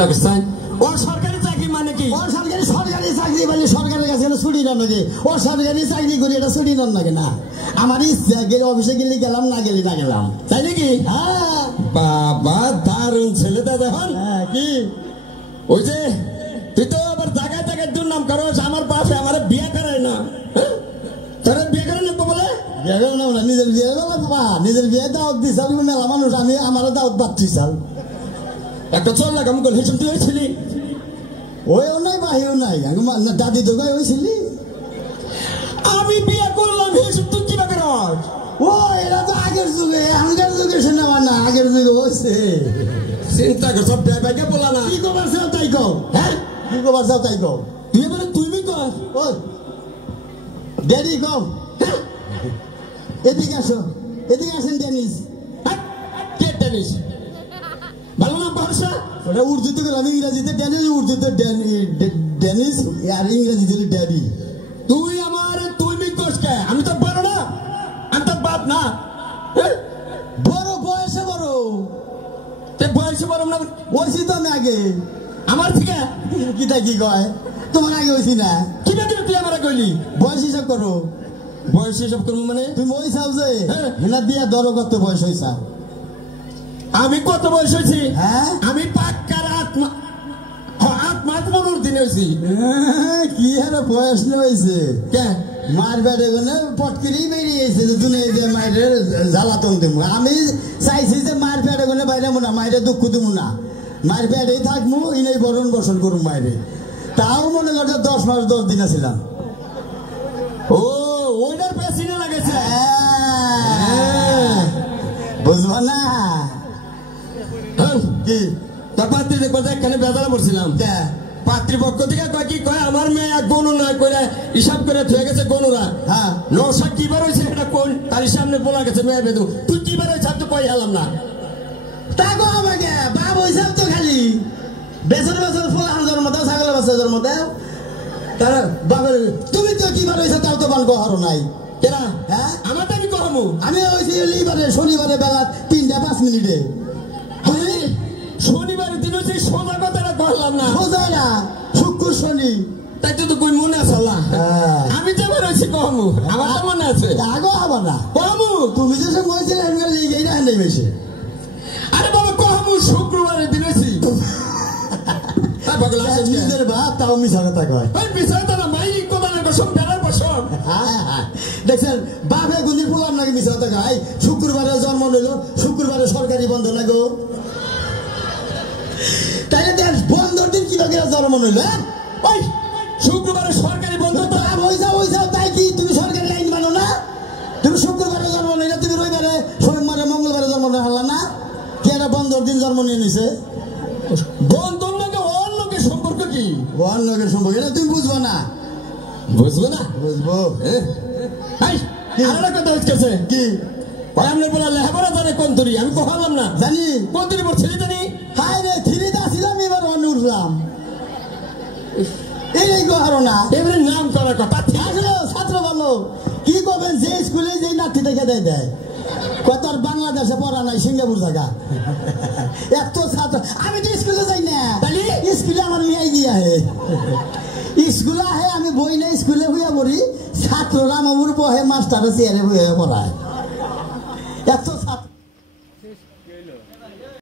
পাকিস্তান ও সরকারি চাকরি মানে কি ও সরকারি চাকরি মানে সরকারের কাছে ছুটি নন নাকি ও সরকারি চাকরি করি এটা ছুটি নন নাকি না আমার ইচ্ছা গেলে অফিসে গেলে গেলাম না গেলে না গেলাম তাই নাকি হ্যাঁ বাবা দারুণ ছেলেটা দেখুন হ্যাঁ কি ওই যে তুই তো আবার জায়গায় জায়গায় দুর্নাম করস আমার পাশে আমার বিয়ে করায় না তোরা বিয়ে করে নেবো বলে বিয়ে করে নেব না নিজের বিয়ে বাবা নিজের বিয়ে দাওয়াত দিস মেলা মানুষ আমি আমারও দাওয়াত পাচ্ছি স্যার একটা চল লাগাম করে হিসেব তুই হয়েছিলি ওইও নাই বাহিও নাই দাদি তো গায়ে হয়েছিলি আমি বিয়ে করলাম হিসেব তুই কিবা করস ও এরা তো আগের যুগে সিনেমা না আগের যুগে হচ্ছে চিন্তা কর সব বিয়ে বাইকে বলা না কি কবার চাও তাই কও হ্যাঁ কি কবার চাও তাই কও তুই এবারে তুই কর ও ড্যাডি কম এদিকে আসেন ডেনিস কে টেনিস ভালো না ভরসা ওটা উর্দুতে গেলাম ইংরেজিতে ডেনিস উর্দুতে ডেনিস আর ইংরেজিতে ড্যাডি তুই আমার তুই কস কে আমি তো বড় না আমি তো বাপ না বড় বয়সে বড় তে বয়সে বড় না বয়সী তো আমি আগে আমার থেকে কিটা কি কয় তোমার আগে হয়েছি না কি না তুই আমার কইলি বয়স হিসাব করো বয়স হিসাব করবো মানে তুমি ওই চাও যে হেনা দিয়া ধরো কত বয়স হয়েছা আমি কত বয়স হয়েছি হ্যাঁ আমি পাক্কার আত্মা মনোর দিন হয়েছি কি হারে বয়স হয়েছে কে মার বেড়ে গেলে পটকিরি বেরিয়েছে দুনিয়া মায়ের জ্বালাতন দিব আমি চাইছি যে মার বেড়ে গেলে বাইরে না মায়ের দুঃখ দিব না মায়ের বেড়েই থাকবো ইনেই বরণ বসন করুন মায়েরে তাও মনে করছে 10 মাস 10 দিন ছিলাম ও ওইটার পেছনে লাগাইছে বুঝবো না কি তার পাত্রী দেখবো এখানে বেজারা পড়ছিলাম পাত্রীপক্ষ থেকে কয় কি কয় আমার মেয়ে এক গণু না করে হিসাব করে থয়ে গেছে গণুরা হ্যাঁ নশা কিবার হয়েছে এটা কোন তার সামনে বলা গেছে মেয়ে বেদু তুই কিবার হয়েছে তো কই হেলাম না তা কো আমাকে বাপ হয়েছে তো খালি বেসর ফুলান জন্ম দাও ছাগলের বাচ্চা জন্ম দাও তারা বাবার তুমি তো কিবার হয়েছে তাও তো বান কহারো নাই কেনা হ্যাঁ আমার তো আমি কহমু আমি হয়েছি এইবারে শনিবারে বেলা 3টা 5 মিনিটে শনিবারের দিন হচ্ছে সোজা কথাটা কহলাম না সোজা না শুক্র শনি তাই তো কই মনে আছে আল্লাহ আমি যে বেরোছি কহমু আমার তো মনে আছে আগো হবা না কহমু তুমি যে সব বলছিলে এইটা নেই বেশি আরে বাবা কহমু শুক্রবারের দিন হয়েছি নিজের বাপ তাও মিশা কথা কয় বিষয় তো না মাই কথা না সব বেড়ার বসব দেখছেন বাপে গুলি বললাম নাকি মিশা কথা কয় শুক্রবারে জন্ম নিল শুক্রবারে সরকারি বন্ধ লাগো তাই দেখ বন্ধর দিন কিভাবে জন্ম নিল ওই শুক্রবারে সরকারি বন্ধ তো হইসাও তাই কি তুমি সরকারি আইন মানো না তুমি শুক্রবারে জন্ম নিলে তুমি রবিবারে সোমবারে মঙ্গলবারে জন্ম নিলা না কি একটা বন্ধর দিন জন্ম নিয়ে নিছে বন্ধর লোকে ওর লোকের সম্পর্ক কি ওর লোকের সম্পর্ক এটা তুমি বুঝবো না বুঝবো না বুঝবো আরেকটা কথা হচ্ছে কি আমি বলা লেখাপড়া জানে কোন তুরি আমি কহালাম না জানি কোন তুরি পড়ছিলি জানি হাই রে থ্রিতে আসিলাম এবার অন্য উঠলাম এই গহারো না এবারে নাম করার কথা আসলে ছাত্র ভালো কি করবেন যে স্কুলে যে নাতি দেখে দেয় কত আর বাংলাদেশে পড়া নাই সিঙ্গাপুর জায়গা এত ছাত্র আমি তো স্কুলে যাই না স্কুলে আমার মেয়ে গিয়ে আহে স্কুলে আহে আমি বই না স্কুলে হইয়া পড়ি ছাত্ররা আমার বহে মাস্টার চেয়ারে হইয়া পড়ায়